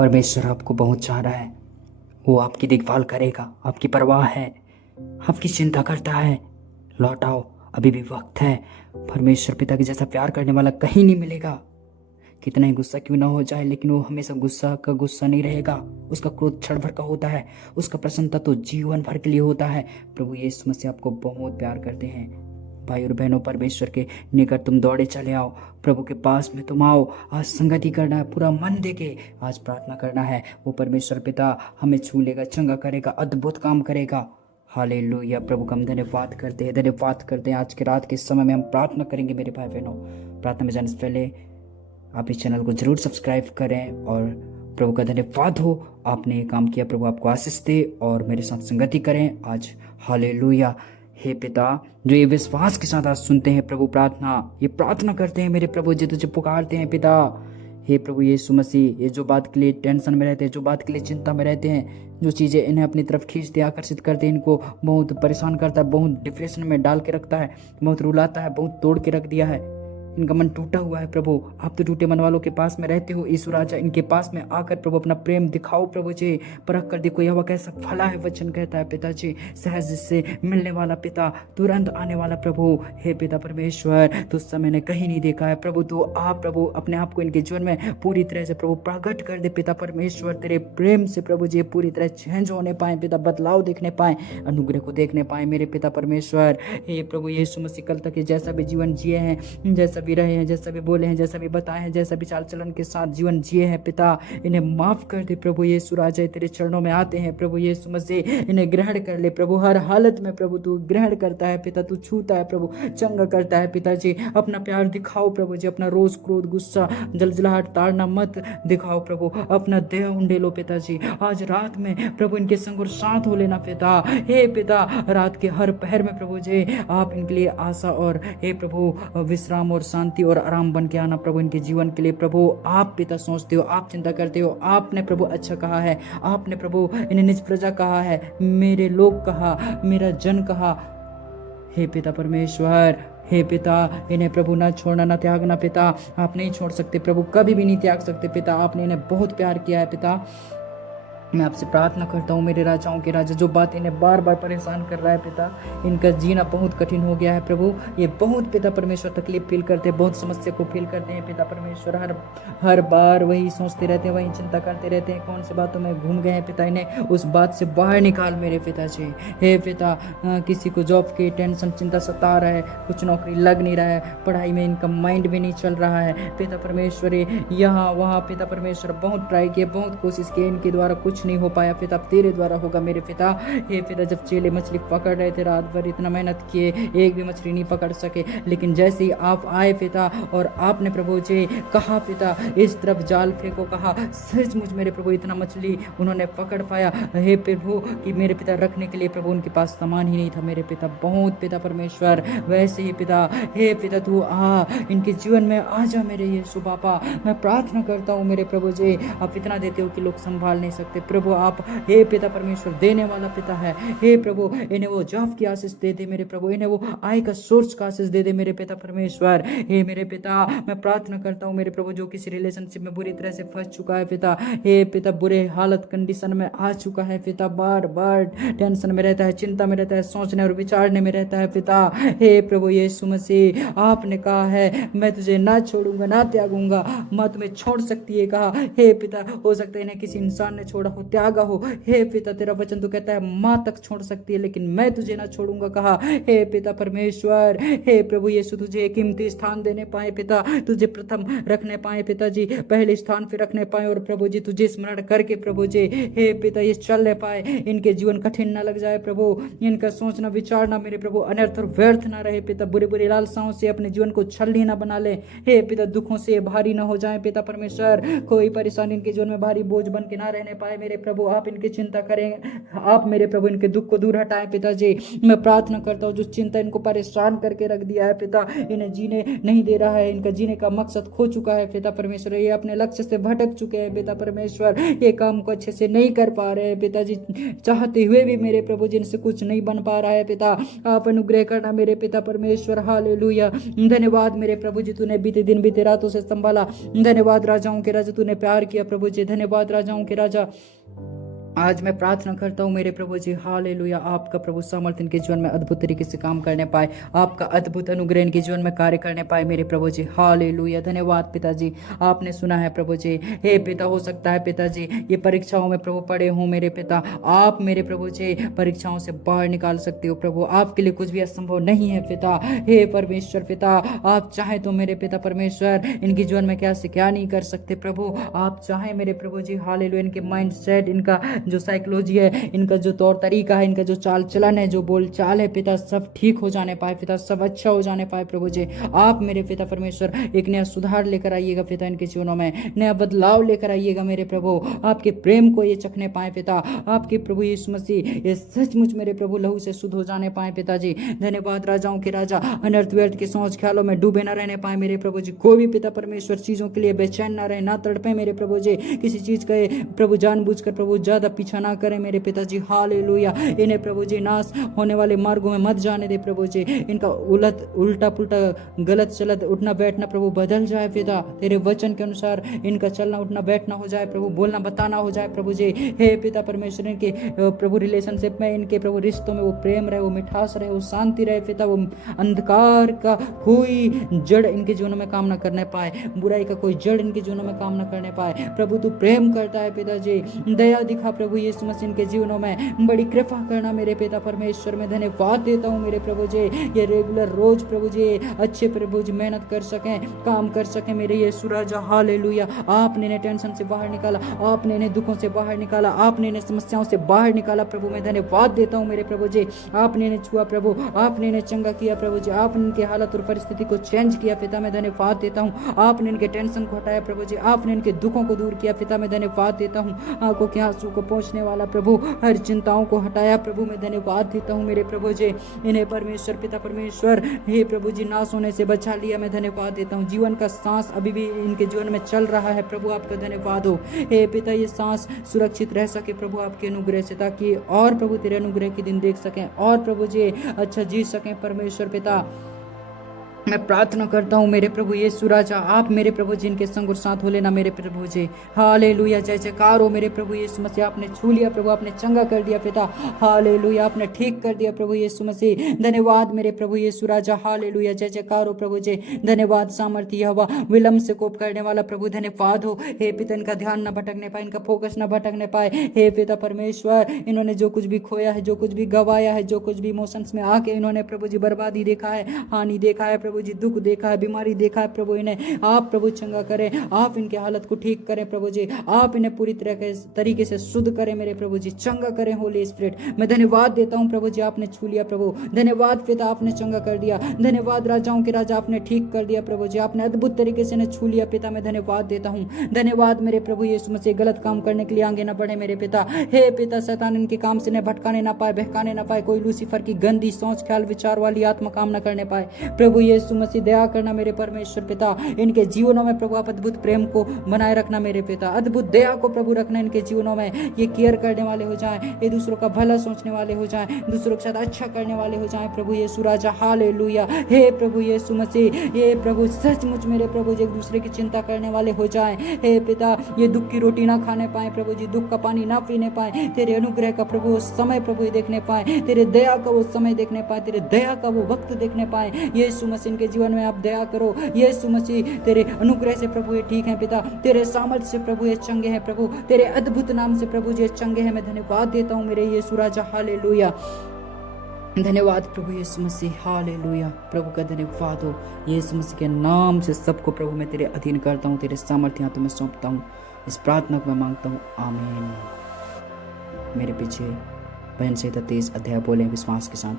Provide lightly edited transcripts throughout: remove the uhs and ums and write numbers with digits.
परमेश्वर आपको बहुत चाह रहा है। वो आपकी देखभाल करेगा, आपकी परवाह है, आपकी चिंता करता है। लौट आओ, अभी भी वक्त है। परमेश्वर पिता के जैसा प्यार करने वाला कहीं नहीं मिलेगा। कितना ही गुस्सा क्यों ना हो जाए, लेकिन वो हमेशा गुस्सा का गुस्सा नहीं रहेगा। उसका क्रोध क्षण भर का होता है, उसका प्रसन्नता तो जीवन भर के लिए होता है। प्रभु यीशु मसीह आपको बहुत प्यार करते हैं। भाई और बहनों, परमेश्वर के निकट तुम दौड़े चले आओ, प्रभु के पास में तुम आओ। आज संगति करना है, पूरा मन देके आज प्रार्थना करना है। वो परमेश्वर पिता हमें छू लेगा, चंगा करेगा, अद्भुत काम करेगा। हालेलुया। प्रभु का हम धन्यवाद करते हैं, धन्यवाद करते हैं। आज के रात के समय में हम प्रार्थना करेंगे मेरे भाई बहनों। प्रार्थना में जाने से पहले आप इस चैनल को जरूर सब्सक्राइब करें और प्रभु का धन्यवाद हो, आपने ये काम किया। प्रभु आपको आशीष दे और मेरे साथ संगति करें आज। हालेलुया। हे पिता, जो ये विश्वास के साथ आज सुनते हैं प्रभु प्रार्थना, ये प्रार्थना करते हैं मेरे प्रभु जी, तुझे पुकारते हैं पिता। हे प्रभु यीशु मसीह, ये जो बात के लिए टेंशन में रहते हैं, जो बात के लिए चिंता में रहते हैं, जो चीज़ें इन्हें अपनी तरफ खींचते आकर्षित करते हैं, इनको बहुत परेशान करता है, बहुत डिप्रेशन में डाल के रखता है, बहुत रुलाता है, बहुत तोड़ के रख दिया है, इनका मन टूटा हुआ है। प्रभु आप तो टूटे मन वालों के पास में रहते हो। यीशु राजा, इनके पास में आकर प्रभु अपना प्रेम दिखाओ प्रभु जी। परख कर देखो यह कैसा फला है, वचन कहता है पिताजी, सहज से मिलने वाला पिता, तुरंत आने वाला प्रभु। हे पिता परमेश्वर, तो समय ने कहीं नहीं देखा है प्रभु, तो आप प्रभु अपने आप को इनके जीवन में पूरी तरह से प्रभु प्रकट कर दे पिता परमेश्वर। तेरे प्रेम से प्रभु जी पूरी तरह चेंज होने पाए पिता, बदलाव देखने पाए, अनुग्रह को देखने पाए मेरे पिता परमेश्वर। हे प्रभु यीशु मसीह, कल तक जैसा भी जीवन जिए हैं, जैसा भी रहे हैं, जैसा भी बोले हैं, जैसा भी बताए हैं, जैसा भी चाल चलन के साथ जीवन जिए हैं पिता, इन्हें माफ कर दे प्रभु यीशु राजा। तेरे चरणों में आते हैं प्रभु यीशु मसीह, इन्हें ग्रहण कर ले प्रभु। हर हालत में प्रभु तू ग्रहण करता है पिता, तू छूता है प्रभु, चंगा करता है पिताजी। अपना प्यार दिखाओ प्रभु जी, अपना रोज क्रोध गुस्सा जलजलाहट ताड़ना मत दिखाओ प्रभु, अपना देह उंडेलो पिताजी। आज रात में प्रभु इनके संग और साथ हो लेना पिता। हे पिता, रात के हर पहर में प्रभु जी आप इनके लिए आशा और हे प्रभु विश्राम और शांति और आराम बन के आना प्रभु इनके जीवन के लिए। प्रभु आप पिता सोचते हो, आप चिंता करते हो। आपने प्रभु अच्छा कहा है, आपने प्रभु इन्हें निज प्रजा कहा है, मेरे लोग कहा, मेरा जन कहा। हे पिता परमेश्वर, हे पिता, इन्हें प्रभु ना छोड़ना ना त्यागना पिता। आप नहीं छोड़ सकते प्रभु, कभी भी नहीं त्याग सकते पिता। आपने इन्हें बहुत प्यार किया है पिता। मैं आपसे प्रार्थना करता हूँ मेरे राजाओं के राजा, जो बात इन्हें बार बार परेशान कर रहा है पिता, इनका जीना बहुत कठिन हो गया है प्रभु। ये बहुत पिता परमेश्वर तकलीफ फील करते हैं, बहुत समस्या को फील करते हैं पिता परमेश्वर। हर बार वही सोचते रहते हैं, वही चिंता करते रहते हैं, कौन सी बातों में घूम गए हैं पिता, इन्हें उस बात से बाहर निकाल मेरे पिताजी। हे पिता, किसी को जॉब की टेंशन चिंता सता रहा है, कुछ नौकरी लग नहीं रहा है, पढ़ाई में इनका माइंड भी नहीं चल रहा है पिता परमेश्वर। यहाँ वहाँ पिता परमेश्वर बहुत ट्राई किए, बहुत कोशिश की, इनके द्वारा कुछ नहीं हो पाया पिता, तेरे द्वारा होगा मेरे पिता। हे पिता, जब चेले मछली पकड़ रहे थे, रात भर इतना मेहनत किए, एक भी मछली नहीं पकड़ सके, लेकिन जैसे ही आप आए पिता और आपने प्रभु जी कहा पिता इस तरफ जाल फेंको, कहा सचमुच मेरे प्रभु इतना मछली उन्होंने पकड़ पाया। हे प्रभु कि मेरे पिता रखने के लिए प्रभु उनके पास सामान ही नहीं था मेरे पिता, बहुत पिता परमेश्वर। वैसे ही पिता, हे पिता तू आ इनके जीवन में आ जा मेरे यीशु बापा। मैं प्रार्थना करता हूँ मेरे प्रभु जी, आप इतना देते हो कि लोग संभाल नहीं सकते प्रभु। आप हे पिता परमेश्वर देने वाला पिता है। हे प्रभु, इन्हें वो जॉब की आशीष दे दे मेरे प्रभु, इन्हें वो आय का सोर्स का आशीष दे दे मेरे पिता परमेश्वर। हे मेरे पिता, मैं प्रार्थना करता हूँ मेरे प्रभु, जो किसी रिलेशनशिप में बुरी तरह से फंस चुका है पिता, हे पिता बुरे हालत कंडीशन में आ चुका है पिता, बार बार टेंशन में रहता है, चिंता में रहता है, सोचने और विचारने में रहता है पिता। हे प्रभु यीशु मसीह, आपने कहा है मैं तुझे ना छोड़ूंगा ना त्यागूंगा, माँ तुम्हें छोड़ सकती है कहा। हे पिता, हो सकता है इन्हें किसी इंसान ने छोड़ा हो, त्यागा हो। हे पिता, तेरा वचन तो कहता है माँ तक छोड़ सकती है, लेकिन मैं तुझे ना छोड़ूंगा कहा। हे पिता परमेश्वर, हे प्रभु यीशु, तुझे एक कीमती स्थान देने पाए पिता, तुझे प्रथम रखने पाए पिताजी, पहले स्थान पे रखने पाए, और प्रभु जी तुझे स्मरण करके प्रभु जी हे पिता ये चलने पाए, इनके जीवन कठिन ना लग जाए प्रभु, इनका सोचना विचारना मेरे प्रभु अनर्थ और व्यर्थ ना रहे पिता, बुरे बुरे लालसाओं से अपने जीवन को छलनी ना बना ले। हे पिता, दुखों से भारी ना हो जाए पिता परमेश्वर, कोई परेशानी इनके जीवन में भारी बोझ बन के ना रहने पाए मेरे मेरे प्रभु आप इनकी चिंता करें, आप मेरे प्रभु इनके दुख को दूर हटाएं पिताजी। मैं प्रार्थना करता हूँ जो चिंता इनको परेशान करके रख दिया है पिता, इन्हें जीने नहीं दे रहा है, इनका जीने का मकसद खो चुका है पिता परमेश्वर, ये अपने लक्ष्य से भटक चुके हैं पिता परमेश्वर, ये काम को अच्छे से नहीं कर पा रहे हैं पिताजी, चाहते हुए भी मेरे प्रभु जिनसे कुछ नहीं बन पा रहा है पिता, आप अनुग्रह करना मेरे पिता परमेश्वर। हालेलुया। धन्यवाद मेरे प्रभु जी, तूने बीते दिन बीते रातों से संभाला। धन्यवाद राजाओं के राजा, तूने प्यार किया प्रभु जी। धन्यवाद राजाओं के राजा। आज मैं प्रार्थना करता हूँ मेरे प्रभु जी, हालेलुया, आपका प्रभु सामर्थ्य इनके जीवन में अद्भुत तरीके से काम करने पाए, आपका अद्भुत अनुग्रह इनके जीवन में कार्य करने पाए मेरे प्रभु जी। हालेलुया। धन्यवाद पिताजी, आपने सुना है प्रभु जी। हे पिता, हो सकता है पिताजी ये परीक्षाओं में प्रभु पड़े हों मेरे पिता, आप मेरे प्रभु जी परीक्षाओं से बाहर निकाल सकते हो प्रभु, आपके लिए कुछ भी असंभव नहीं है पिता। हे परमेश्वर पिता, आप चाहे तो मेरे पिता परमेश्वर इनके जीवन में क्या से क्या नहीं कर सकते प्रभु, आप चाहे मेरे प्रभु जी। हालेलुया। इनके माइंड सेट, इनका जो साइकोलॉजी है, इनका जो तौर तरीका है, इनका जो चाल चलन है, जो बोल चाल है पिता, सब ठीक हो जाने पाए पिता, सब अच्छा हो जाने पाए प्रभु जी। आप मेरे पिता परमेश्वर एक नया सुधार लेकर आइएगा पिता, इनके जीवनों में नया बदलाव लेकर आइएगा मेरे प्रभु, आपके प्रेम को ये चखने पाए पिता, आपके प्रभु यीशु मसीह ये सचमुच मेरे प्रभु लहू से शुद्ध हो जाने पाए पिताजी। धन्यवाद राजाओं के राजा, अनर्थ व्यर्थ के सोच ख्यालों में डूबे न रहने पाए मेरे प्रभु जी, कोई भी पिता परमेश्वर चीजों के लिए बेचैन ना रहे, ना तड़पे मेरे प्रभु जी, किसी चीज का प्रभु जानबूझकर प्रभु ज्यादा पीछा ना करें मेरे पिताजी। हालेलुया। इन्हें प्रभु जी नाश होने वाले मार्गों में मत जाने दे प्रभु जी, इनका उल्टा पुल्टा गलत चलत उठना बैठना प्रभु बदल जाए पिता, तेरे वचन के अनुसार इनका चलना उठना बैठना हो जाए प्रभु, बोलना बताना हो जाए प्रभु जी। हे पिता परमेश्वर, इनके प्रभु रिलेशनशिप में, इनके प्रभु रिश्तों में वो प्रेम रहे, वो मिठास रहे, वो शांति रहे पिता, वो अंधकार का कोई जड़ इनके जीवनों में काम ना करने पाए, बुराई का कोई जड़ इनके जीवनों में काम ना करने पाए प्रभु। तू प्रेम करता है पिताजी, दया दिखा प्रभु यीशु मसीह इनके जीवनों में, बड़ी कृपा करना मेरे पिता परमेश्वर। मैं धन्यवाद देता हूँ मेरे प्रभु जी, ये रेगुलर रोज प्रभु जी अच्छे प्रभु जी मेहनत कर सकें, काम कर सकें मेरे यीशु राजा। हालेलुया। आपने इन्हें टेंशन से बाहर निकाला, आपने इन्हें दुखों से बाहर निकाला, आपने इन्हें समस्याओं से बाहर निकाला प्रभु। मैं धन्यवाद देता हूँ मेरे प्रभु जी, आपने इन्हें छुआ प्रभु, आपने इन्हें चंगा किया प्रभु जी, आपने इनके हालत और परिस्थिति को चेंज किया पिता। मैं धन्यवाद देता हूँ, आपने इनके टेंशन को हटाया प्रभु जी, आपने इनके दुखों को दूर किया पिता। मैं धन्यवाद देता हूँ, आंखों के आंसू को पहुँचने वाला प्रभु, हर चिंताओं को हटाया प्रभु। मैं धन्यवाद देता हूँ मेरे प्रभु जी, इन्हें परमेश्वर पिता परमेश्वर हे प्रभु जी नाश होने से बचा लिया। मैं धन्यवाद देता हूँ, जीवन का सांस अभी भी इनके जीवन में चल रहा है प्रभु, आपका धन्यवाद हो। हे पिता, ये सांस सुरक्षित रह सके प्रभु आपके अनुग्रह से, ताकि और प्रभु तेरे अनुग्रह के दिन देख सकें और प्रभु जी अच्छा जी सकें परमेश्वर पिता। मैं प्रार्थना करता हूँ मेरे प्रभु यीशु राजा, आप मेरे प्रभु जी इनके संग और साथ हो लेना मेरे प्रभु जी। हालेलुया। जय जयकार हो मेरे प्रभु यीशु मसीह, आपने छू लिया प्रभु, आपने चंगा कर दिया पिता। हालेलुया। आपने ठीक कर दिया प्रभु यीशु मसीह। धन्यवाद मेरे प्रभु यीशु राजा। हालेलुया। जय जयकार हो प्रभु जी। धन्यवाद सामर्थ्य हवा विलंब से कोप करने वाला प्रभु, धन्यवाद हो। हे पिता, इनका ध्यान न भटकने पाए, इनका फोकस न भटकने पाए। हे पिता परमेश्वर, इन्होंने जो कुछ भी खोया है, जो कुछ भी गवाया है, जो कुछ भी इमोशंस में आके इन्होंने प्रभु जी बर्बादी देखा है, हानि देखा है प्रभु जी, दुख देखा है, बीमारी देखा है प्रभु, इन्हें आप प्रभु चंगा करें, आप इनके हालत को ठीक करें प्रभु जी, आप इन्हें पूरी तरह के तरीके से शुद्ध करें मेरे प्रभु जी, चंगा करें होली स्पिरिट। मैं धन्यवाद देता हूं प्रभु जी, आपने छू लिया प्रभु। धन्यवाद पिता, आपने चंगा कर दिया। धन्यवाद राजाओं के राजा, आपने ठीक कर दिया प्रभु जी, आपने अद्भुत तरीके से इन्हें छू लिया पिता। मैं धन्यवाद देता हूँ। धन्यवाद मेरे प्रभु यीशु मसीह, गलत काम करने के लिए आगे न बढ़े मेरे पिता। हे पिता, शैतान इनके काम से न भटकाने ना पाए, बहकाने ना पाए, कोई लूसीफर की गंदी सोच ख्याल विचार वाली आत्मा काम न करने पाए प्रभु यीशु मसीह। दया करना मेरे परमेश्वर पिता, इनके जीवनों में प्रभु आप अद्भुत प्रेम को बनाए रखना मेरे पिता, अद्भुत दया को प्रभु रखना इनके जीवनों में। ये केयर करने वाले हो जाएं, ये दूसरों का भला सोचने वाले हो जाएं, दूसरों के साथ अच्छा करने वाले हो जाएं प्रभु यीशु राजा। हालेलुया। हे प्रभु यीशु मसीह, ये प्रभु सचमुच मेरे प्रभु जी एक दूसरे की चिंता करने वाले हो जाएं। हे पिता, ये दुख की रोटी ना खाने पाए प्रभु जी, दुख का पानी ना पीने पाए, तेरे अनुग्रह का प्रभु समय प्रभु देखने पाए, तेरे दया का वो समय देखने पाए, तेरे दया का वो वक्त देखने पाए। यीशु मसीह के जीवन में आप दया करो यीशु मसीह, तेरे अनुग्रह से प्रभु ये ठीक है पिता, तेरे सामर्थ्य से प्रभु ये चंगे हैं प्रभु, तेरे अद्भुत नाम से प्रभु ये चंगे हैं। मैं धन्यवाद देता हूँ मेरे यीशु राजा। हालेलुया। धन्यवाद प्रभु यीशु मसीह। हालेलुया। प्रभु का धन्यवाद हो। यीशु मसीह के नाम से सबको प्रभु मैं तेरे अधीन करता हूँ, तेरे सामर्थ्य हाथों में सौंपता हूँ। इस प्रार्थना को मैं मांगता हूँ, आमीन। मेरे पीछे भजन संहिता 23 अध्याय बोले विश्वास के साथ,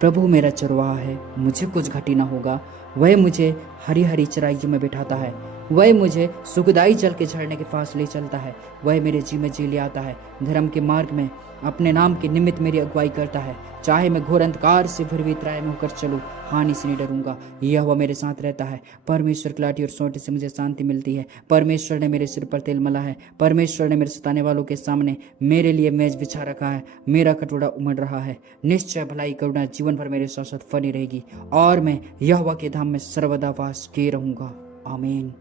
प्रभु मेरा चरवाहा है, मुझे कुछ घटी ना होगा, वह मुझे हरी हरी चराइयों में बिठाता है, वह मुझे सुखदाई जल के झरने के पास ले चलता है। वह मेरे जी में जी ले आता है। धर्म के मार्ग में अपने नाम के निमित्त मेरी अगुवाई करता है। चाहे मैं घोर अंधकार से भरी त्राय में होकर चलूं, हानि से नहीं डरूंगा। यह हुआ मेरे साथ रहता है। परमेश्वर की लाठी और सोंटे से मुझे शांति मिलती है। परमेश्वर ने मेरे सिर पर तेल मला है। परमेश्वर ने मेरे सताने वालों के सामने मेरे लिए मेज बिछा रखा है। मेरा कटोरा उमड़ रहा है। निश्चय भलाई करुणा जीवन भर मेरे साथ साथ बनी रहेगी और मैं यहोवा के धाम में सर्वदा वास किए रहूंगा। आमीन।